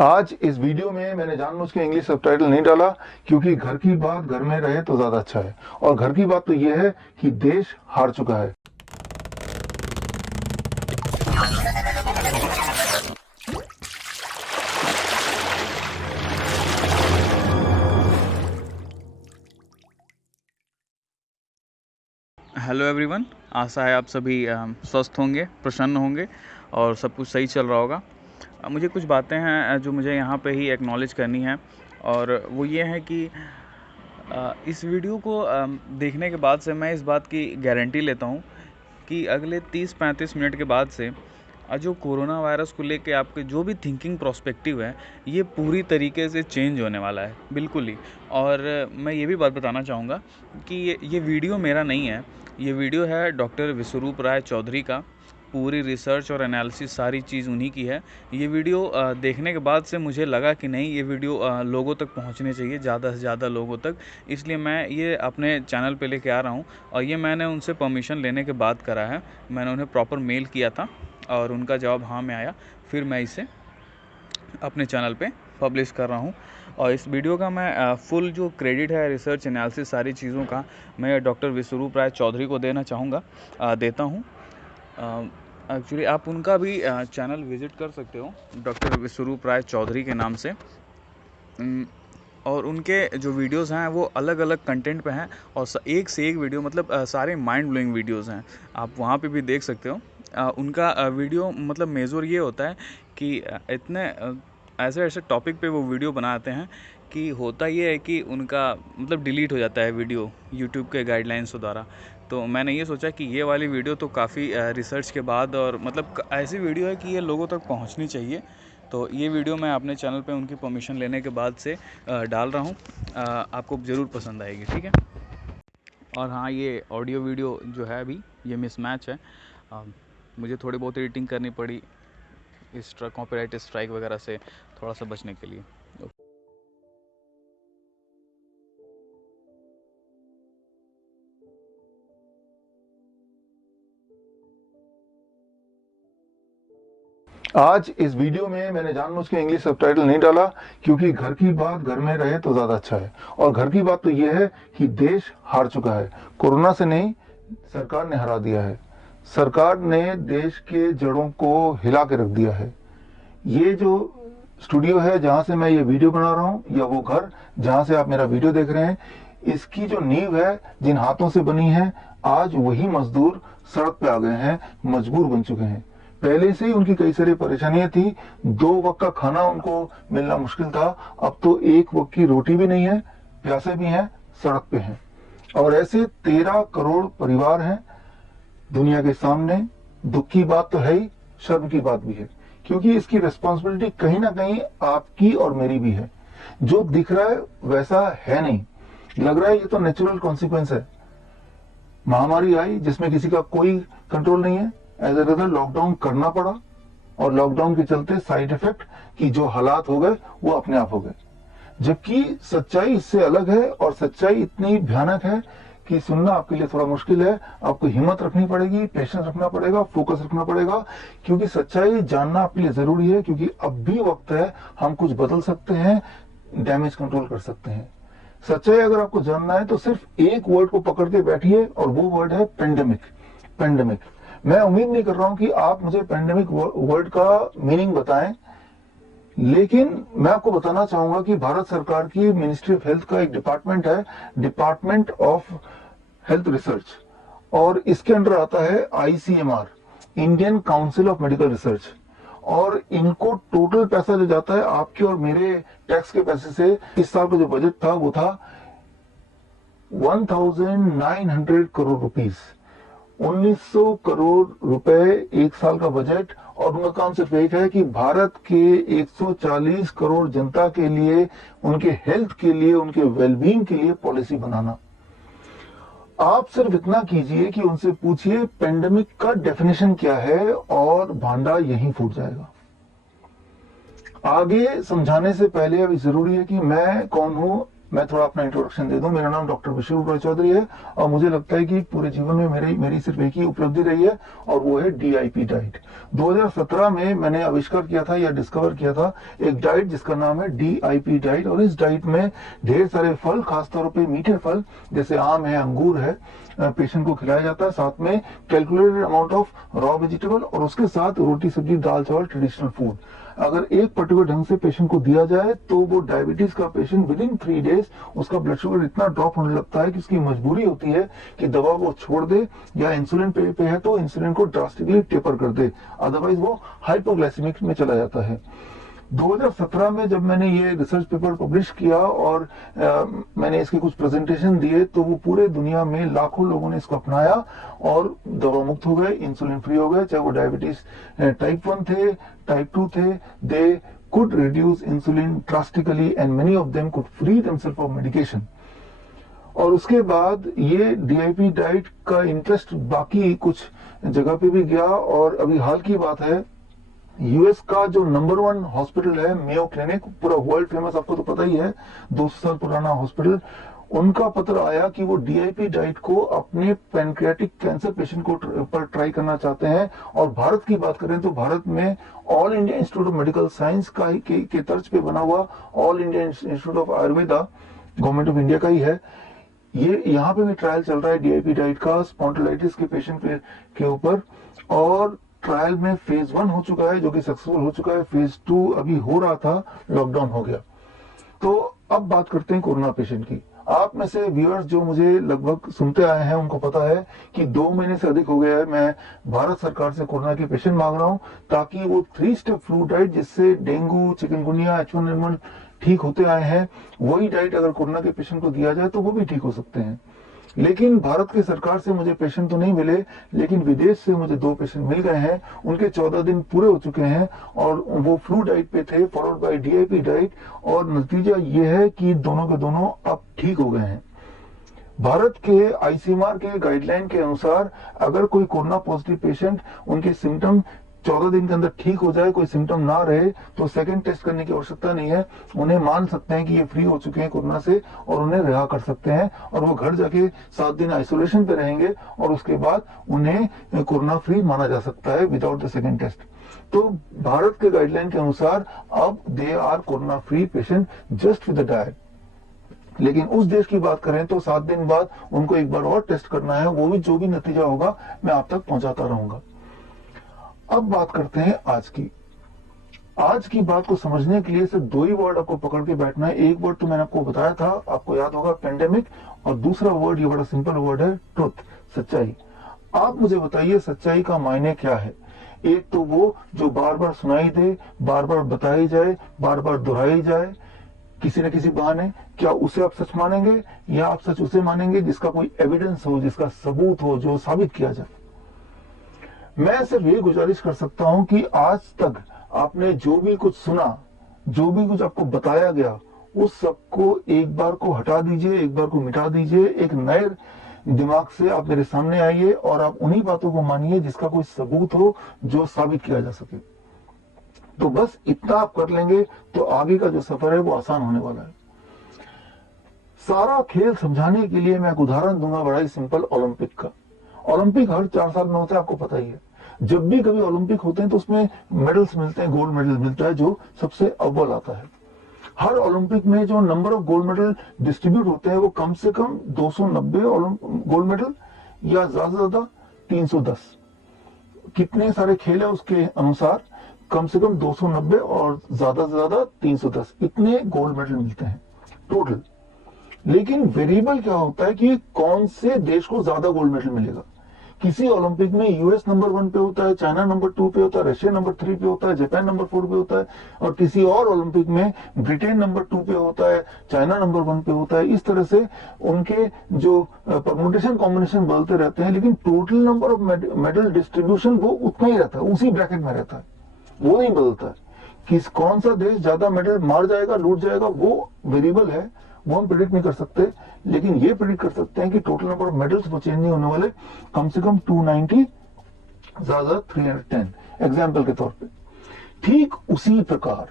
आज इस वीडियो में मैंने जानबूझ के इंग्लिश सबटाइटल नहीं डाला क्योंकि घर की बात घर में रहे तो ज्यादा अच्छा है। और घर की बात तो यह है कि देश हार चुका है। हेलो एवरीवन, आशा है आप सभी स्वस्थ होंगे, प्रसन्न होंगे और सब कुछ सही चल रहा होगा। मुझे कुछ बातें हैं जो मुझे यहाँ पे ही एक्नॉलेज करनी है और वो ये है कि इस वीडियो को देखने के बाद से मैं इस बात की गारंटी लेता हूँ कि अगले 30-35 मिनट के बाद से जो कोरोना वायरस को लेके आपके जो भी थिंकिंग प्रोस्पेक्टिव है ये पूरी तरीके से चेंज होने वाला है, बिल्कुल ही। और मैं ये भी बात बताना चाहूँगा कि ये वीडियो मेरा नहीं है, ये वीडियो है डॉक्टर विश्वरूप राय चौधरी का। पूरी रिसर्च और एनालिसिस सारी चीज़ उन्हीं की है। ये वीडियो देखने के बाद से मुझे लगा कि नहीं, ये वीडियो लोगों तक पहुंचने चाहिए, ज़्यादा से ज़्यादा लोगों तक। इसलिए मैं ये अपने चैनल पे लेके आ रहा हूँ और ये मैंने उनसे परमिशन लेने के बाद करा है। मैंने उन्हें प्रॉपर मेल किया था और उनका जवाब हाँ में आया, फिर मैं इसे अपने चैनल पे पब्लिश कर रहा हूँ। और इस वीडियो का मैं फुल जो क्रेडिट है रिसर्च एनालिसिस सारी चीज़ों का, मैं डॉक्टर विश्वरूप राय चौधरी को देना चाहूँगा, देता हूँ। एक्चुअली आप उनका भी चैनल विज़िट कर सकते हो, डॉक्टर विश्वरूप राय चौधरी के नाम से। और उनके जो वीडियोज़ हैं वो अलग अलग कंटेंट पे हैं और एक से एक वीडियो, मतलब सारे माइंड ब्लोइंग वीडियोज़ हैं, आप वहाँ पे भी देख सकते हो। उनका वीडियो मतलब मेजर ये होता है कि इतने ऐसे ऐसे टॉपिक पे वो वीडियो बनाते हैं कि होता ये है कि उनका मतलब डिलीट हो जाता है वीडियो यूट्यूब के गाइडलाइंस द्वारा। तो मैंने ये सोचा कि ये वाली वीडियो तो काफ़ी रिसर्च के बाद और मतलब ऐसी वीडियो है कि ये लोगों तक पहुंचनी चाहिए। तो ये वीडियो मैं अपने चैनल पे उनकी परमिशन लेने के बाद से डाल रहा हूँ। आपको ज़रूर पसंद आएगी, ठीक है। और हाँ, ये ऑडियो वीडियो जो है अभी ये मिसमैच है। मुझे थोड़ी बहुत एडिटिंग करनी पड़ी इस कॉपीराइट स्ट्राइक वगैरह से थोड़ा सा बचने के लिए। आज इस वीडियो में मैंने जानबूझ के इंग्लिश सबटाइटल नहीं डाला क्योंकि घर की बात घर में रहे तो ज्यादा अच्छा है। और घर की बात तो यह है कि देश हार चुका है। कोरोना से नहीं, सरकार ने हरा दिया है। सरकार ने देश के जड़ों को हिला के रख दिया है। ये जो स्टूडियो है जहां से मैं ये वीडियो बना रहा हूं, या वो घर जहां से आप मेरा वीडियो देख रहे हैं, इसकी जो नींव है जिन हाथों से बनी है, आज वही मजदूर सड़क पे आ गए हैं, मजबूर बन चुके हैं। पहले से ही उनकी कई सारी परेशानियां थी। 2 वक्त का खाना उनको मिलना मुश्किल था, अब तो 1 वक्त की रोटी भी नहीं है, प्यासे भी हैं, सड़क पे हैं। और ऐसे 13 करोड़ परिवार हैं दुनिया के सामने। दुख की बात तो है ही, शर्म की बात भी है, क्योंकि इसकी रिस्पॉन्सिबिलिटी कहीं ना कहीं आपकी और मेरी भी है। जो दिख रहा है वैसा है नहीं, लग रहा है ये तो नेचुरल कॉन्सिक्वेंस है। महामारी आई जिसमें किसी का कोई कंट्रोल नहीं है, एज ए रिजल्ट लॉकडाउन करना पड़ा, और लॉकडाउन के चलते साइड इफेक्ट कि जो हालात हो गए वो अपने आप हो गए। जबकि सच्चाई इससे अलग है, और सच्चाई इतनी भयानक है कि सुनना आपके लिए थोड़ा मुश्किल है। आपको हिम्मत रखनी पड़ेगी, पेशेंस रखना पड़ेगा, फोकस रखना पड़ेगा, क्योंकि सच्चाई जानना आपके लिए जरूरी है। क्योंकि अब भी वक्त है, हम कुछ बदल सकते हैं, डैमेज कंट्रोल कर सकते हैं। सच्चाई अगर आपको जानना है तो सिर्फ एक वर्ड को पकड़ के बैठिए, और वो वर्ड है पेंडेमिक। पेंडेमिक। मैं उम्मीद नहीं कर रहा हूं कि आप मुझे पेंडेमिक वर्ड का मीनिंग बताएं, लेकिन मैं आपको बताना चाहूंगा कि भारत सरकार की मिनिस्ट्री ऑफ हेल्थ का एक डिपार्टमेंट है, डिपार्टमेंट ऑफ हेल्थ रिसर्च, और इसके अंडर आता है ICMR, Indian council of medical research. और इनको टोटल पैसा जो जाता है आपके और मेरे टैक्स के पैसे से, इस साल का जो बजट था वो था 1900 करोड़ रुपीस। 1900 करोड़ रुपए एक साल का बजट। और उनका काम सिर्फ एक है कि भारत के 140 करोड़ जनता के लिए, उनके हेल्थ के लिए, उनके वेलबींग के लिए पॉलिसी बनाना। आप सिर्फ इतना कीजिए कि उनसे पूछिए पेंडेमिक का डेफिनेशन क्या है, और भांडा यहीं फूट जाएगा। आगे समझाने से पहले अभी जरूरी है कि मैं कौन हूं, मैं थोड़ा अपना इंट्रोडक्शन दे दूं। मेरा नाम डॉक्टर विशु चौधरी है और मुझे लगता है कि पूरे जीवन में मेरी सिर्फ एक ही उपलब्धि रही है और वो है DIP डाइट। 2017 में मैंने आविष्कार किया था या डिस्कवर किया था एक डाइट जिसका नाम है DIP डाइट। और इस डाइट में ढेर सारे फल, खासतौर पे मीठे फल जैसे आम है, अंगूर है, पेशेंट को खिलाया जाता है, साथ में calculated amount of raw vegetable और उसके साथ रोटी सब्जी दाल चावल ट्रेडिशनल फूड। अगर एक पर्टिकुलर ढंग से पेशेंट को दिया जाए तो वो डायबिटीज का पेशेंट विद इन 3 डेज उसका ब्लड शुगर इतना ड्रॉप होने लगता है कि उसकी मजबूरी होती है कि दवा वो छोड़ दे या इंसुलिन पे है तो इंसुलिन को ड्रास्टिकली टेपर कर दे, अदरवाइज वो हाइपोग्लाइसेमिक में चला जाता है। 2017 में जब मैंने ये रिसर्च पेपर पब्लिश किया और मैंने इसके कुछ प्रेजेंटेशन दिए तो वो पूरे दुनिया में लाखों लोगों ने इसको अपनाया और दवा मुक्त हो गए, इंसुलिन फ्री हो गए, चाहे वो डायबिटीज टाइप 1 थे, टाइप 2 थे। दे could reduce insulin drastically and many of them could free themselves from medication। और उसके बाद ये DIP डाइट का इंटरेस्ट बाकी कुछ जगह पे भी गया और अभी हाल की बात है यूएस का जो नंबर 1 हॉस्पिटल है मेयो क्लिनिक, पूरा वर्ल्ड फेमस, आपको तो पता ही है, 200 साल पुराना हॉस्पिटल, उनका पत्र आया कि वो DIP डाइट को अपने पैनक्रियाटिक कैंसर पेशेंट को पर ट्राई करना चाहते हैं। और भारत की बात करें तो भारत में all India institute of medical science के तर्ज पे बना हुआ all India institute of Ayurveda government of India का ही है। ये यहाँ पे भी ट्रायल चल रहा है DIP डाइट का स्पॉन्डिलाइटिस के पेशेंट के ऊपर और ट्रायल में फेज 1 हो चुका है जो कि सक्सेसफुल हो चुका है। फेज 2 अभी हो रहा था, लॉकडाउन हो गया। तो अब बात करते हैं कोरोना पेशेंट की। आप में से व्यूअर्स जो मुझे लगभग सुनते आए हैं उनको पता है कि 2 महीने से अधिक हो गया है मैं भारत सरकार से कोरोना के पेशेंट मांग रहा हूं ताकि वो 3 स्टेप फ्लू डाइट जिससे डेंगू, चिकनगुनिया, H1N1 ठीक होते आए हैं, वही डाइट अगर कोरोना के पेशेंट को दिया जाए तो वो भी ठीक हो सकते हैं। लेकिन भारत की सरकार से मुझे पेशेंट तो नहीं मिले, लेकिन विदेश से मुझे 2 पेशेंट मिल गए हैं। उनके 14 दिन पूरे हो चुके हैं और वो फ्लू डाइट पे थे फॉलोड बाय DIP डाइट और नतीजा ये है कि दोनों के दोनों अब ठीक हो गए हैं। भारत के ICMR के गाइडलाइन के अनुसार अगर कोई कोरोना पॉजिटिव पेशेंट उनके सिम्टम 14 दिन के अंदर ठीक हो जाए, कोई सिम्टम ना रहे तो सेकंड टेस्ट करने की आवश्यकता नहीं है। उन्हें मान सकते हैं कि ये फ्री हो चुके हैं कोरोना से और उन्हें रिहा कर सकते हैं और वो घर जाके 7 दिन आइसोलेशन पे रहेंगे और उसके बाद उन्हें कोरोना फ्री माना जा सकता है विदाउट द सेकंड टेस्ट। तो भारत के गाइडलाइन के अनुसार अब they are corona free patient just with the diet. लेकिन उस देश की बात करें तो 7 दिन बाद उनको एक बार और टेस्ट करना है, वो भी जो भी नतीजा होगा मैं आप तक पहुंचाता रहूंगा। अब बात करते हैं आज की। आज की बात को समझने के लिए सिर्फ 2 ही वर्ड आपको पकड़ के बैठना है। एक वर्ड तो मैंने आपको बताया था, आपको याद होगा, पेंडेमिक, और दूसरा वर्ड ये बड़ा सिंपल वर्ड है, ट्रुथ, सच्चाई। आप मुझे बताइए सच्चाई का मायने क्या है। एक तो वो जो बार बार सुनाई दे, बार बार बताई जाए, बार बार दोहराई जाए किसी न किसी बहाने, क्या उसे आप सच मानेंगे या आप सच उसे मानेंगे जिसका कोई एविडेंस हो, जिसका सबूत हो, जो साबित किया जाए। मैं सिर्फ ये गुजारिश कर सकता हूं कि आज तक आपने जो भी कुछ सुना, जो भी कुछ आपको बताया गया, उस सबको एक बार को हटा दीजिए, एक बार को मिटा दीजिए। एक नए दिमाग से आप मेरे सामने आइए और आप उन्हीं बातों को मानिए जिसका कोई सबूत हो, जो साबित किया जा सके। तो बस इतना आप कर लेंगे तो आगे का जो सफर है वो आसान होने वाला है। सारा खेल समझाने के लिए मैं एक उदाहरण दूंगा बड़ा ही सिंपल, ओलंपिक का। ओलंपिक हर 4 साल में होता है, आपको पता ही है। जब भी कभी ओलंपिक होते हैं तो उसमें मेडल्स मिलते हैं, गोल्ड मेडल मिलता है जो सबसे अव्वल आता है। हर ओलंपिक में जो number of gold medal distribute होते हैं वो कम से कम 290 गोल्ड मेडल या ज्यादा से ज्यादा 310। कितने सारे खेल है उसके अनुसार कम से कम 290 और ज्यादा से ज्यादा 310, इतने गोल्ड मेडल मिलते हैं टोटल। लेकिन वेरिएबल क्या होता है कि कौन से देश को ज्यादा गोल्ड मेडल मिलेगा। किसी ओलंपिक में यूएस नंबर 1 पे होता है, चाइना नंबर 2 पे होता है, रशिया नंबर 3 पे होता है, जापान नंबर 4 पे होता है, और किसी और ओलंपिक में ब्रिटेन नंबर 2 पे होता है, चाइना नंबर 1 पे होता है। इस तरह से उनके जो परमुटेशन कॉम्बिनेशन बदलते रहते हैं, लेकिन total number of medal distribution वो उतना ही रहता है, उसी ब्रैकेट में रहता है, वो नहीं बदलता है। किस कौन सा देश ज्यादा मेडल मार जाएगा, लूट जाएगा, वो वेरिएबल है, वो हम प्रेडिक्ट नहीं कर सकते। लेकिन ये प्रेडिक्ट कर सकते हैं कि टोटल नंबर ऑफ मेडल्स वो चेंज नहीं होने वाले, कम से कम 290, ज्यादा 310 एग्जाम्पल के तौर पे। ठीक उसी प्रकार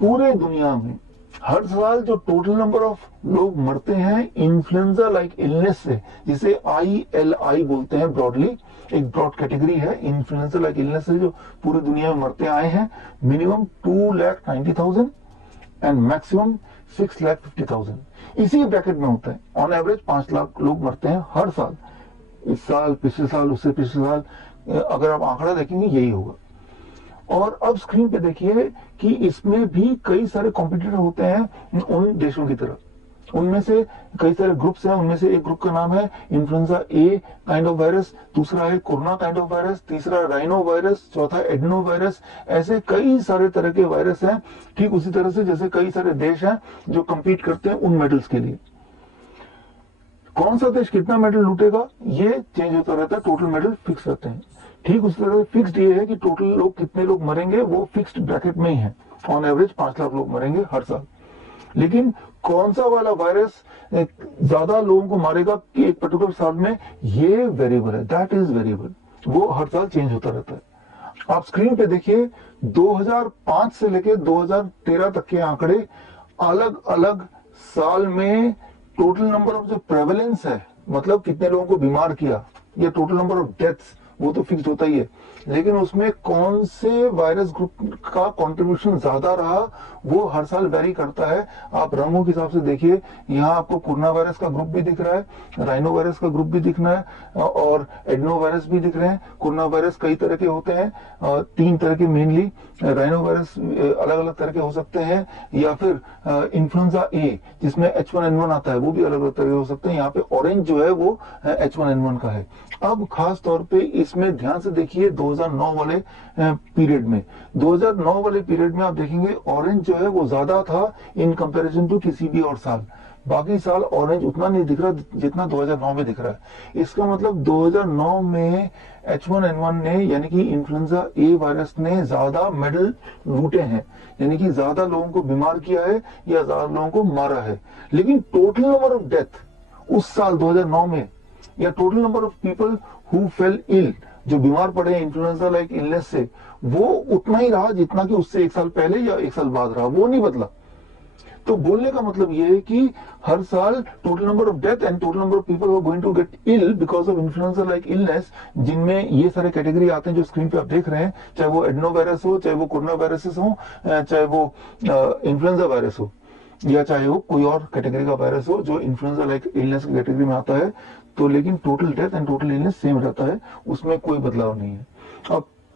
पूरे दुनिया में हर साल जो टोटल नंबर ऑफ लोग मरते हैं इन्फ्लुएंजा लाइक इलनेस से, जिसे ILI बोलते हैं ब्रॉडली, एक ब्रॉड कैटेगरी है इन्फ्लुएंजा लाइक इलनेस से, जो पूरी दुनिया में मरते आए हैं, मिनिमम 2,90,000 एंड मैक्सिमम 6,50,000, इसी ब्रैकेट में होता है। ऑन एवरेज 5 लाख लोग मरते हैं हर साल, इस साल, पिछले साल, उससे पिछले साल, अगर आप आंकड़ा देखेंगे यही होगा। और अब स्क्रीन पे देखिए कि इसमें भी कई सारे कॉम्पिटिटर होते हैं उन देशों की तरह। उनमें से कई सारे ग्रुप्स हैं, उनमें से एक ग्रुप का नाम है influenza a kind of virus, दूसरा है कोरोना काइंड ऑफ वायरस, तीसरा राइनो वायरस, चौथा एडनो वायरस। ऐसे कई सारे तरह के वायरस हैं, ठीक उसी तरह से जैसे कई सारे देश हैं जो कम्पीट करते हैं उन मेडल्स के लिए। कौन सा देश कितना मेडल लूटेगा ये चेंज होता रहता है, टोटल मेडल फिक्स रहते हैं। ठीक उसी तरह से फिक्स्ड ये है कि टोटल लोग कितने लोग मरेंगे वो फिक्स्ड ब्रैकेट में ही है। ऑन एवरेज 5 लाख लोग मरेंगे हर साल। लेकिन कौन सा वाला वायरस ज्यादा लोगों को मारेगा कि एक पर्टिकुलर साल में, ये वेरिएबल है, दैट इज वेरिएबल, वो हर साल चेंज होता रहता है। आप स्क्रीन पे देखिए 2005 से लेके 2013 तक के आंकड़े, अलग अलग साल में टोटल नंबर ऑफ जो प्रेवलेंस है, मतलब कितने लोगों को बीमार किया, या टोटल नंबर ऑफ डेथ्स, वो तो फिक्स होता ही है, लेकिन उसमें कौन से वायरस ग्रुप का कंट्रीब्यूशन ज्यादा रहा वो हर साल वेरी करता है। आप रंगों के हिसाब से देखिए, यहाँ आपको कोरोना वायरस का ग्रुप भी दिख रहा है, राइनो वायरस का ग्रुप भी दिखना है, और एडनो वायरस भी दिख रहे हैं। कोरोना वायरस कई तरह के होते हैं, 3 तरह के मेनली, राइनो वायरस अलग अलग तरह के हो सकते हैं, या फिर इन्फ्लुएंजा ए जिसमें H1N1 आता है वो भी अलग अलग तरह के हो सकते हैं। यहाँ पे ऑरेंज जो है वो H1N1 का है। अब खास तौर पे इसमें ध्यान से देखिए 2009 वाले पीरियड में, 2009 वाले पीरियड में आप देखेंगे ऑरेंज जो है वो ज्यादा था इन कंपैरिजन टू किसी भी और साल। बाकी साल ऑरेंज उतना नहीं दिख रहा जितना 2009 में दिख रहा है। इसका मतलब 2009 में H1N1 ने, यानी कि इन्फ्लुएंजा ए वायरस ने ज्यादा मेडल लूटे हैं, यानी कि ज्यादा लोगों को बीमार किया है या ज्यादा लोगों को मारा है। लेकिन टोटल नंबर ऑफ डेथ उस साल 2009 में, या total number of people who fell ill, जो बीमार पड़े इन्फ्लुएंजा लाइक इलनेस से, वो उतना ही रहा जितना कि उससे 1 साल पहले या 1 साल बाद रहा, वो नहीं बदला। तो बोलने का मतलब ये है कि हर साल total number of death and total number of people who are going to get ill because of influenza like illness, जिनमें ये सारे कैटेगरी आते हैं जो स्क्रीन पे आप देख रहे हैं, चाहे वो एडनो वायरस हो, चाहे वो कोरोना वायरसेस हो, चाहे वो इन्फ्लुएंजा वायरस हो, या चाहे वो कोई और कैटेगरी का वायरस हो जो इन्फ्लुएंजा लाइक इलनेस की कैटेगरी में आता है। तो लेकिन total death and total illness same रहता है, उसमें कोई बदलाव नहीं है।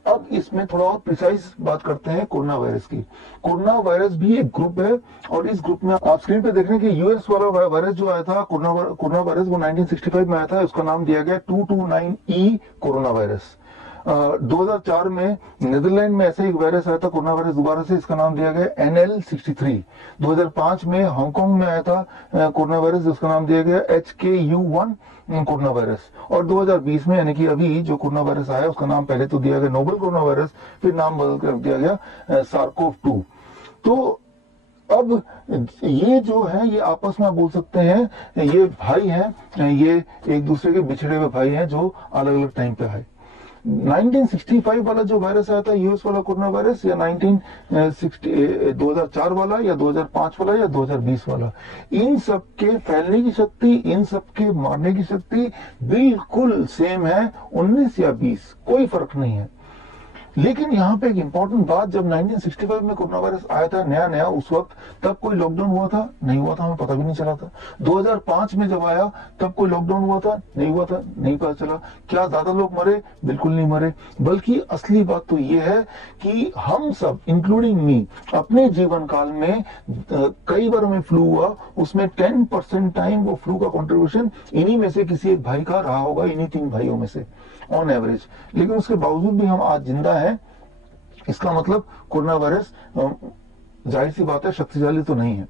अब इसमें थोड़ा और प्रिसाइज बात करते हैं कोरोना वायरस की। कोरोना वायरस भी एक ग्रुप है, और इस ग्रुप में आप स्क्रीन पे देख रहे हैं कि यूएस वाला वायरस जो आया था, कोरोना वायरस, वो 1965 में आया था। उसका नाम दिया गया 229E कोरोना वायरस। 2004 में नीदरलैंड में ऐसे एक वायरस आया था कोरोना वायरस दोबारा से, इसका नाम दिया गया NL63। 2005 में हांगकांग में आया था कोरोना वायरस, जिसका नाम दिया गया HKU1 कोरोना वायरस। और 2020 में, यानी कि अभी जो कोरोना वायरस आया, उसका नाम पहले तो दिया गया नोवल कोरोना वायरस, फिर नाम बदल कर दिया गया SARS-CoV-2। तो अब ये जो है, ये आपस में आप बोल सकते हैं ये भाई हैं, ये एक दूसरे के बिछड़े हुए भाई हैं जो अलग अलग टाइम पे आए। 1965 वाला जो वायरस आया था यूएस वाला कोरोना वायरस, या 2004 वाला, या 2005 वाला, या 2020 वाला, इन सब के फैलने की शक्ति, इन सब के मारने की शक्ति बिल्कुल सेम है, 19 या 20, कोई फर्क नहीं है। लेकिन यहाँ पे एक इंपॉर्टेंट बात, जब 1965 में कोरोना वायरस आया था नया नया, उस वक्त तब कोई लॉकडाउन हुआ था? नहीं हुआ था, हमें पता भी नहीं चला था। 2005 में जब आया तब कोई लॉकडाउन हुआ था? नहीं हुआ था, नहीं पता चला। क्या ज्यादा लोग मरे? बिल्कुल नहीं मरे। बल्कि असली बात तो ये है कि हम सब, इंक्लूडिंग मी, अपने जीवन काल में कई बार हमें फ्लू हुआ, उसमें 10% टाइम वो फ्लू का कॉन्ट्रीब्यूशन इन्हीं में से किसी एक भाई का रहा होगा, इन्हीं 3 भाइयों में से ऑन एवरेज। लेकिन उसके बावजूद भी हम आज जिंदा हैं। इसका मतलब कोरोना वायरस, जाहिर सी बात है, शक्तिशाली तो नहीं है।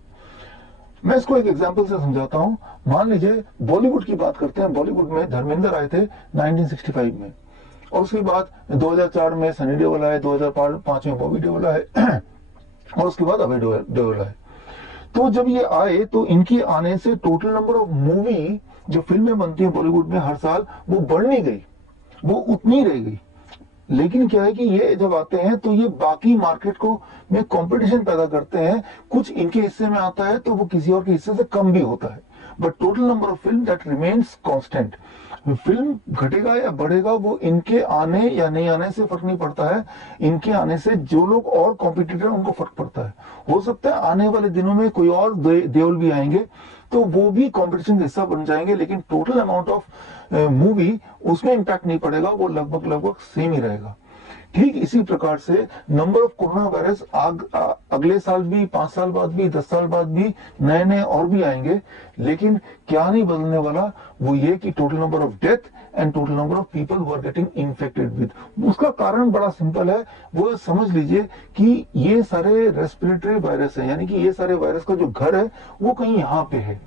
मैं इसको एक एग्जांपल से समझाता हूं। मान लीजिए बॉलीवुड की बात करते हैं। बॉलीवुड में धर्मेंद्र आए थे 1965 में, और उसके बाद 2004 में सनी देओल आए, 2005 में बॉबी देओल आए, और उसके बाद अभय देओल आए। तो जब ये आए तो इनके आने से टोटल नंबर ऑफ मूवी, जो फिल्में बनती हैं बॉलीवुड में हर साल, वो बढ़ नहीं गई, वो उतनी रह गई। लेकिन क्या है कि ये जब आते हैं तो ये बाकी मार्केट को में कंपटीशन पैदा करते हैं। कुछ इनके हिस्से में आता है तो वो किसी और के हिस्से से कम भी होता है, but total number of film that remains constant. Film घटेगा या बढ़ेगा वो इनके आने या नहीं आने से फर्क नहीं पड़ता है, इनके आने से जो लोग और कॉम्पिटिटर उनको फर्क पड़ता है। हो सकता है आने वाले दिनों में कोई और देवल भी आएंगे तो वो भी कंपटीशन का हिस्सा बन जाएंगे, लेकिन टोटल अमाउंट ऑफ मूवी उसमें इंपैक्ट नहीं पड़ेगा, वो लगभग लगभग सेम ही रहेगा। ठीक इसी प्रकार से नंबर ऑफ कोरोना वायरस अगले साल भी, 5 साल बाद भी, 10 साल बाद भी नए नए और भी आएंगे, लेकिन क्या नहीं बदलने वाला वो ये कि total number of death and total number of people who are getting infected with. उसका कारण बड़ा सिंपल है, वो समझ लीजिए कि ये सारे रेस्पिरेटरी वायरस है, यानी कि ये सारे वायरस का जो घर है वो कहीं यहाँ पे है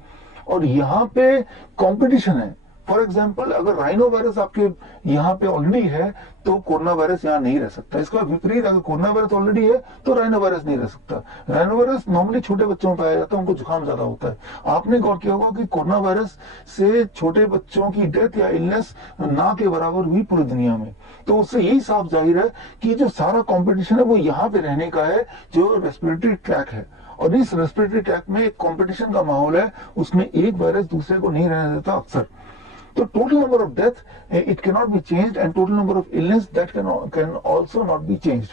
और यहाँ पे कंपटीशन है। फॉर एग्जाम्पल अगर राइनो वायरस आपके यहाँ पे ऑलरेडी है तो कोरोना वायरस यहाँ नहीं रह सकता। इसका विपरीत, अगर कोरोना वायरस ऑलरेडी है तो राइनो वायरस नहीं रह सकता। राइनो वायरस नॉर्मली छोटे बच्चों में पाया जाता है, उनको जुकाम ज्यादा होता है। आपने गौर किया होगा कि कोरोना वायरस से छोटे बच्चों की डेथ या इलनेस ना के बराबर हुई पूरी दुनिया में। तो उससे यही साफ जाहिर है कि जो सारा कॉम्पिटिशन है वो यहाँ पे रहने का है, जो रेस्पिरेटरी ट्रैक है। और इस रेस्पिरेटरी ट्रैक में एक कॉम्पिटिशन का माहौल है, उसमें एक वायरस दूसरे को नहीं रहने देता अक्सर। तो total number of death it can not be changed and total number of illness that can also not be changed.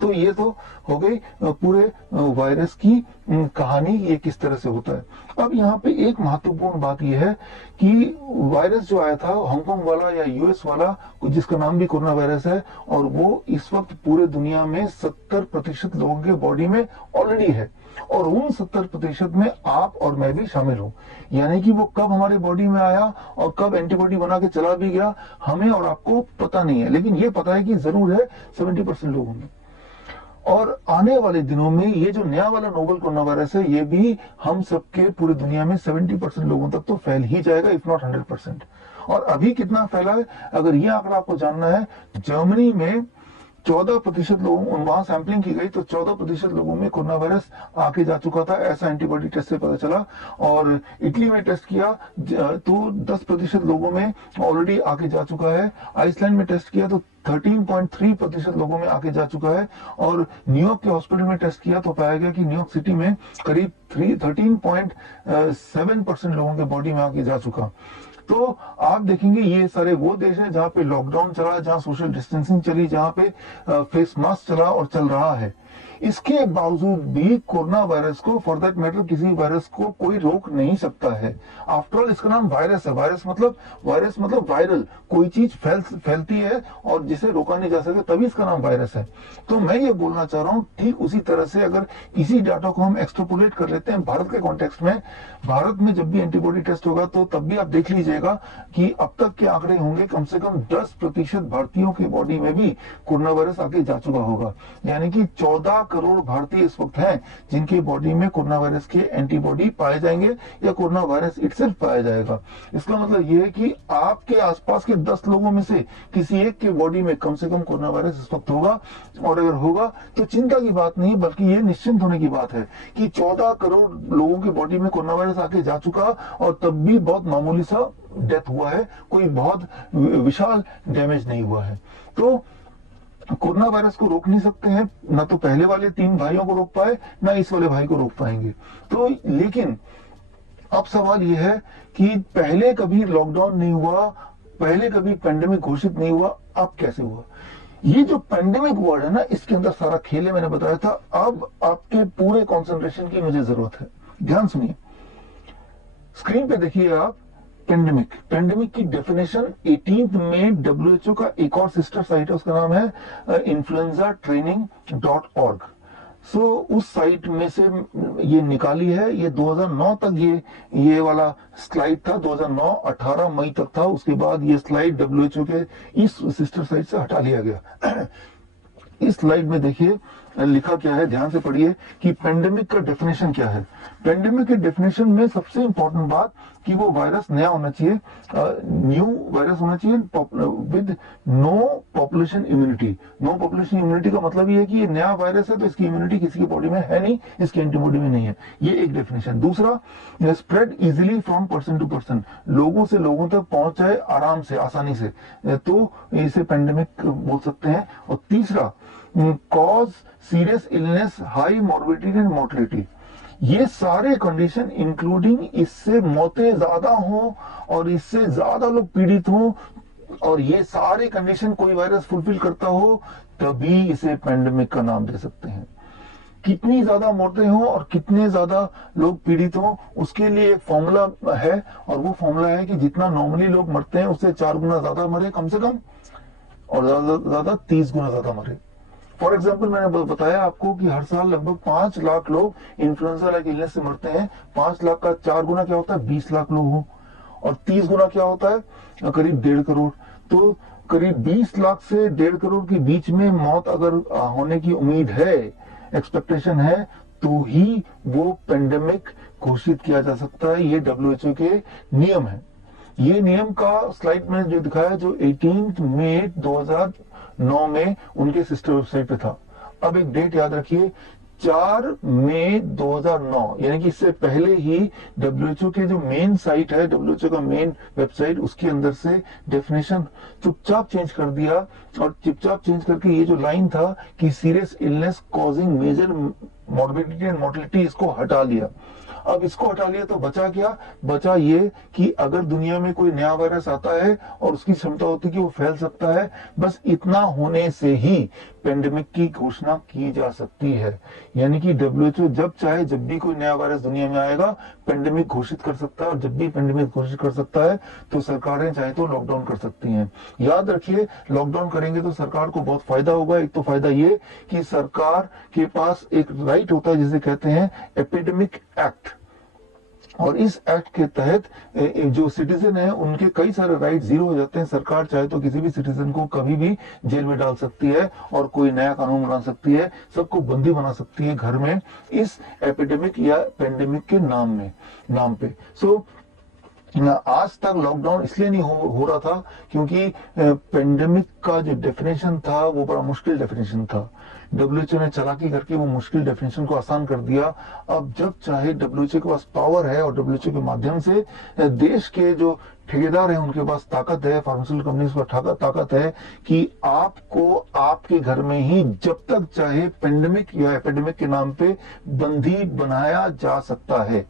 तो ये तो हो गई पूरे वायरस की कहानी, ये किस तरह से होता है। अब यहाँ पे एक महत्वपूर्ण बात यह है कि वायरस जो आया था हांगकांग वाला या यूएस वाला, जिसका नाम भी कोरोना वायरस है, और वो इस वक्त पूरे दुनिया में 70% लोगों के बॉडी में ऑलरेडी है और उन 70% में आप और मैं भी शामिल हूं। यानी कि वो कब हमारे बॉडी में आया और कब एंटीबॉडी बना के चला भी गया हमें और आपको पता नहीं है, लेकिन ये पता है कि जरूर है 70% लोगों में। और आने वाले दिनों में ये जो नया वाला नोवल कोरोना वायरस है ये भी हम सबके पूरी दुनिया में 70% लोगों तक तो फैल ही जाएगा, इफ नॉट 100%। और अभी कितना फैला है अगर ये आंकड़ा आपको जानना है, जर्मनी में 14% लोगों, वहां सैंपलिंग की गई तो 14% लोगों में कोरोना वायरस आके जा चुका था, ऐसा एंटीबॉडी टेस्ट से पता चला। और इटली में टेस्ट किया तो 10% लोगों में ऑलरेडी आके जा चुका है। आइसलैंड में टेस्ट किया तो 13.3% लोगों में आके जा चुका है। और न्यूयॉर्क के हॉस्पिटल में टेस्ट किया तो पाया गया कि न्यूयॉर्क सिटी में करीब 13.7% लोगों के बॉडी में आके जा चुका। तो आप देखेंगे ये सारे वो देश हैं जहां पे लॉकडाउन चला, जहां सोशल डिस्टेंसिंग चली, जहां पे फेस मास्क चला और चल रहा है। इसके बावजूद भी कोरोना वायरस को, फॉर दैट मैटर किसी वायरस को कोई रोक नहीं सकता है। आफ्टर ऑल इसका नाम वायरस है। वायरस मतलब वायरल, कोई चीज फैलती है और जिसे रोका नहीं जा सकता, तभी इसका नाम वायरस है। तो मैं ये बोलना चाह रहा हूँ ठीक उसी तरह से अगर इसी डाटा को हम एक्सट्रापोलेट कर लेते हैं भारत के कॉन्टेक्स्ट में, भारत में जब भी एंटीबॉडी टेस्ट होगा तो तब भी आप देख लीजिएगा कि अब तक के आंकड़े होंगे कम से कम 10% भारतीयों की बॉडी में भी कोरोना वायरस आके जा चुका होगा। यानी कि 14 करोड़ भारतीय इस वक्त हैं जिनकी बॉडी में कोरोना वायरस के एंटीबॉडी पाए जाएंगे या कोरोना वायरस इटसेल्फ पाया जाएगा। इसका मतलब यह है कि आपके आसपास के 10 लोगों में से किसी एक के बॉडी में कम से कम कोरोना वायरस इस वक्त होगा। और अगर होगा तो चिंता की बात नहीं, बल्कि ये निश्चिंत होने की बात है कि 14 करोड़ लोगों की बॉडी में कोरोना वायरस आके जा चुका और तब भी बहुत मामूली सा डेथ हुआ है, कोई बहुत विशाल डैमेज नहीं हुआ है। तो कोरोना वायरस को रोक नहीं सकते हैं, ना तो पहले वाले 3 भाइयों को रोक पाए, ना इस वाले भाई को रोक पाएंगे। तो लेकिन अब सवाल यह है कि पहले कभी लॉकडाउन नहीं हुआ, पहले कभी पेंडेमिक घोषित नहीं हुआ, अब कैसे हुआ? ये जो पेंडेमिक वर्ड है ना, इसके अंदर सारा खेल है, मैंने बताया था। अब आपके पूरे कंसंट्रेशन की मुझे जरूरत है। ध्यान सुनिए, स्क्रीन पे देखिए आप पेंडेमिक की डेफिनेशन 18 में WHO का एक और सिस्टर साइट है, उसका नाम है influenzatraining.org। उस साइट में से ये निकाली है। ये 2009 तक ये वाला स्लाइड था, 2009 18 मई तक था। उसके बाद ये स्लाइड WHO के इस सिस्टर साइट से हटा लिया गया। इस स्लाइड में देखिए लिखा क्या है, ध्यान से पढ़िए कि पेंडेमिक का डेफिनेशन क्या है। पेंडेमिक के डेफिनेशन में सबसे इंपॉर्टेंट बात कि वो वायरस नया होना चाहिए, न्यू वायरस होना चाहिए with no population immunity. No population immunity का मतलब ये है कि ये नया वायरस है तो इसकी इम्यूनिटी किसी की बॉडी में है नहीं, इसकी एंटीबॉडी में नहीं है, ये एक डेफिनेशन। दूसरा, spread easily from person to person, लोगों से लोगों तक पहुंच जाए आराम से, आसानी से, तो इसे पेंडेमिक बोल सकते हैं। और तीसरा, cause serious illness, high morbidity and mortality, ये सारे कंडीशन इंक्लूडिंग इससे मौतें ज्यादा हों और इससे ज्यादा लोग पीड़ित हों, और ये सारे कंडीशन कोई वायरस फुलफिल करता हो, तभी इसे पेंडेमिक का नाम दे सकते हैं। कितनी ज्यादा मौतें हों और कितने ज्यादा लोग पीड़ित हों, उसके लिए एक फॉर्मूला है, और वो फॉर्मूला है कि जितना नॉर्मली लोग मरते हैं उससे 4 गुना ज्यादा मरे कम से कम, और ज्यादा 30 गुना ज्यादा मरे। फॉर एग्जाम्पल, मैंने बताया आपको कि हर साल लगभग 5 लाख लोग इन्फ्लुएंजा लाइक इलनेस से मरते हैं। 5 लाख का 4 गुना क्या होता है, 20 लाख लोग हों, और 30 गुना क्या होता है, करीब 1.5 करोड़। तो करीब 20 लाख से 1.5 करोड़ के बीच में मौत अगर होने की उम्मीद है, एक्सपेक्टेशन है, तो ही वो पेंडेमिक घोषित किया जा सकता है। ये WHO के नियम है। ये नियम का स्लाइड में जो दिखाया, जो 18 मई 2009 में उनके सिस्टर वेबसाइट पे था। अब एक डेट याद रखिए, 4 मई 2009, यानी कि इससे पहले ही WHO के जो मेन साइट है, WHO का मेन वेबसाइट, उसके अंदर से डेफिनेशन चुपचाप चेंज कर दिया, और चुपचाप चेंज करके ये जो लाइन था कि serious illness causing major morbidity and mortality, इसको हटा लिया। अब इसको हटा लिया तो बचा क्या, बचा ये कि अगर दुनिया में कोई नया वायरस आता है और उसकी क्षमता होती है कि वो फैल सकता है, बस इतना होने से ही पेंडेमिक की घोषणा की जा सकती है। यानी कि WHO जब चाहे, जब भी कोई नया वायरस दुनिया में आएगा, पेंडेमिक घोषित कर सकता है, और जब भी पेंडेमिक घोषित कर सकता है तो सरकारें चाहे तो लॉकडाउन कर सकती हैं। याद रखिए, लॉकडाउन करेंगे तो सरकार को बहुत फायदा होगा। एक तो फायदा ये कि सरकार के पास एक राइट होता है जिसे कहते हैं एपिडेमिक एक्ट, और इस एक्ट के तहत जो सिटीजन है उनके कई सारे राइट जीरो हो जाते हैं। सरकार चाहे तो किसी भी सिटीजन को कभी भी जेल में डाल सकती है, और कोई नया कानून बना सकती है, सबको बंदी बना सकती है घर में, इस एपिडेमिक या पेंडेमिक के नाम पे। आज तक लॉकडाउन इसलिए नहीं हो रहा था क्योंकि पेंडेमिक का जो डेफिनेशन था वो बड़ा मुश्किल डेफिनेशन था। WHO ने चालाकी करके वो मुश्किल डेफिनेशन को आसान कर दिया। अब जब चाहे WHO के पास पावर है, और WHO के माध्यम से देश के जो ठेकेदार हैं उनके पास ताकत है, फार्मास्यूटिकल कंपनीज के पास ताकत है कि आपको आपके घर में ही जब तक चाहे पेंडेमिक या एपिडेमिक के नाम पे बंदी बनाया जा सकता है।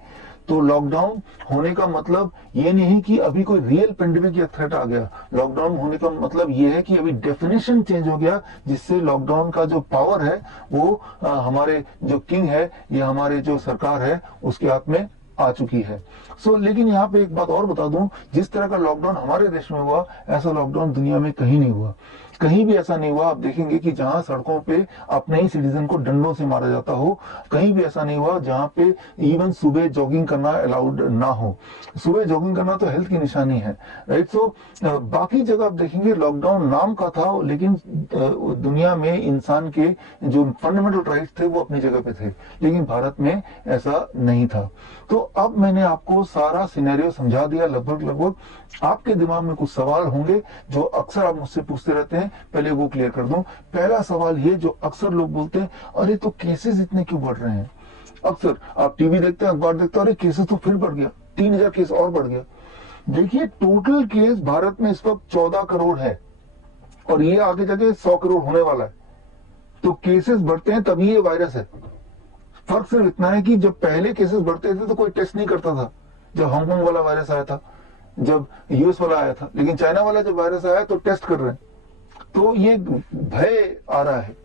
तो लॉकडाउन होने का मतलब ये नहीं कि अभी कोई रियल पेंडेमिक या थ्रेट आ गया। लॉकडाउन होने का मतलब ये है कि अभी डेफिनेशन चेंज हो गया, जिससे लॉकडाउन का जो पावर है वो हमारे जो किंग है या हमारे जो सरकार है उसके हाथ में आ चुकी है। लेकिन यहाँ पे एक बात और बता दूं, जिस तरह का लॉकडाउन हमारे देश में हुआ, ऐसा लॉकडाउन दुनिया में कहीं नहीं हुआ। कहीं भी ऐसा नहीं हुआ। आप देखेंगे कि जहां सड़कों पे अपने ही सिटीजन को डंडों से मारा जाता हो, कहीं भी ऐसा नहीं हुआ जहां पे इवन सुबह जॉगिंग करना अलाउड ना हो। सुबह जॉगिंग करना तो हेल्थ की निशानी है, राइट। बाकी जगह आप देखेंगे लॉकडाउन नाम का था, लेकिन दुनिया में इंसान के जो फंडामेंटल राइट्स थे वो अपनी जगह पे थे, लेकिन भारत में ऐसा नहीं था। तो अब मैंने आपको सारा सिनेरियो समझा दिया लगभग। आपके दिमाग में कुछ सवाल होंगे जो अक्सर आप मुझसे पूछते रहते हैं, पहले वो क्लियर कर दूं। पहला सवाल ये जो अक्सर लोग बोलते हैं, अरे तो केसेस इतने क्यों बढ़ रहे हैं। अक्सर आप टीवी देखते हैं, अखबार देखते हैं, अरे केसेस तो फिर बढ़ गया, 3000 केस और बढ़ गया। देखिए, टोटल केस भारत में इस वक्त 14 करोड़ है, और ये आगे जाके 100 करोड़ होने वाला है। तो केसेस बढ़ते हैं तभी ये वायरस है। फर्क सिर्फ इतना है कि जब पहले केसेस बढ़ते थे तो कोई टेस्ट नहीं करता था। जब हांगकांग वाला वायरस आया था, जब यूएस वाला आया था, लेकिन चाइना वाला जब वायरस आया तो टेस्ट कर रहे हैं। तो ये भय आ रहा है,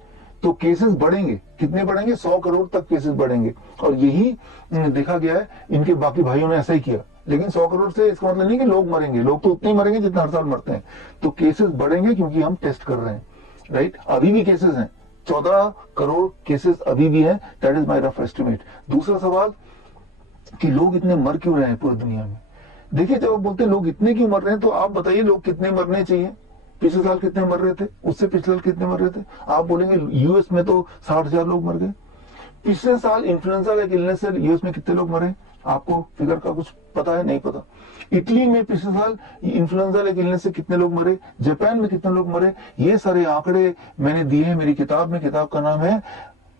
तो केसेस बढ़ेंगे। कितने बढ़ेंगे? 100 करोड़ तक केसेस बढ़ेंगे, और यही देखा गया है। इनके बाकी भाइयों ने ऐसा ही किया, लेकिन 100 करोड़ से इसका मतलब नहीं कि लोग मरेंगे। लोग तो उतने ही मरेंगे जितना हर साल मरते हैं। तो केसेस बढ़ेंगे क्योंकि हम टेस्ट कर रहे हैं, राइट। अभी भी केसेस हैं, 14 करोड़ केसेस अभी भी हैं। That is my rough estimate. दूसरा सवाल कि लोग इतने मर क्यों रहे हैं पूरी दुनिया में। देखिए, जब आप बोलते हैं लोग इतने क्यों मर रहे हैं, तो आप बताइए लोग कितने मरने चाहिए। पिछले साल कितने मर रहे थे, उससे पिछले साल कितने मर रहे थे। आप बोलेंगे यूएस में तो 60,000 लोग मर गए। पिछले साल इन्फ्लुएंजा लाइक इलनेस से यूएस में कितने लोग मरे, आपको फिगर का कुछ पता है? नहीं पता। इटली में पिछले साल इन्फ्लुएंजा लाइक इलनेस से कितने लोग मरे, जापान में कितने लोग मरे, ये सारे आंकड़े मैंने दिए हैं मेरी किताब में। किताब का नाम है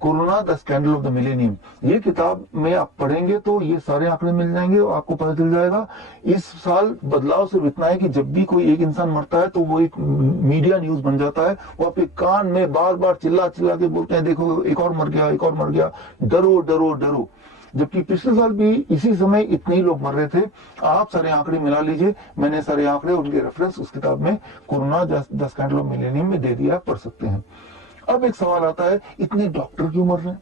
corona the scandal of the millennium. ये किताब में आप पढ़ेंगे तो ये सारे आंकड़े मिल जाएंगे और आपको पता चल जाएगा। इस साल बदलाव सिर्फ इतना है कि जब भी कोई एक इंसान मरता है तो वो एक मीडिया न्यूज बन जाता है। वो आपके कान में बार बार चिल्ला चिल्ला के बोलते हैं, देखो एक और मर गया, एक और मर गया, डरो डरो डरो। जबकि पिछले साल भी इसी समय इतने ही लोग मर रहे थे। आप सारे आंकड़े मिला लीजिए, मैंने सारे आंकड़े उनके रेफरेंस उस किताब में corona the scandal of millennium में दे दिया, आप पढ़ सकते हैं। अब एक सवाल आता है, इतने डॉक्टर क्यों मर रहे हैं?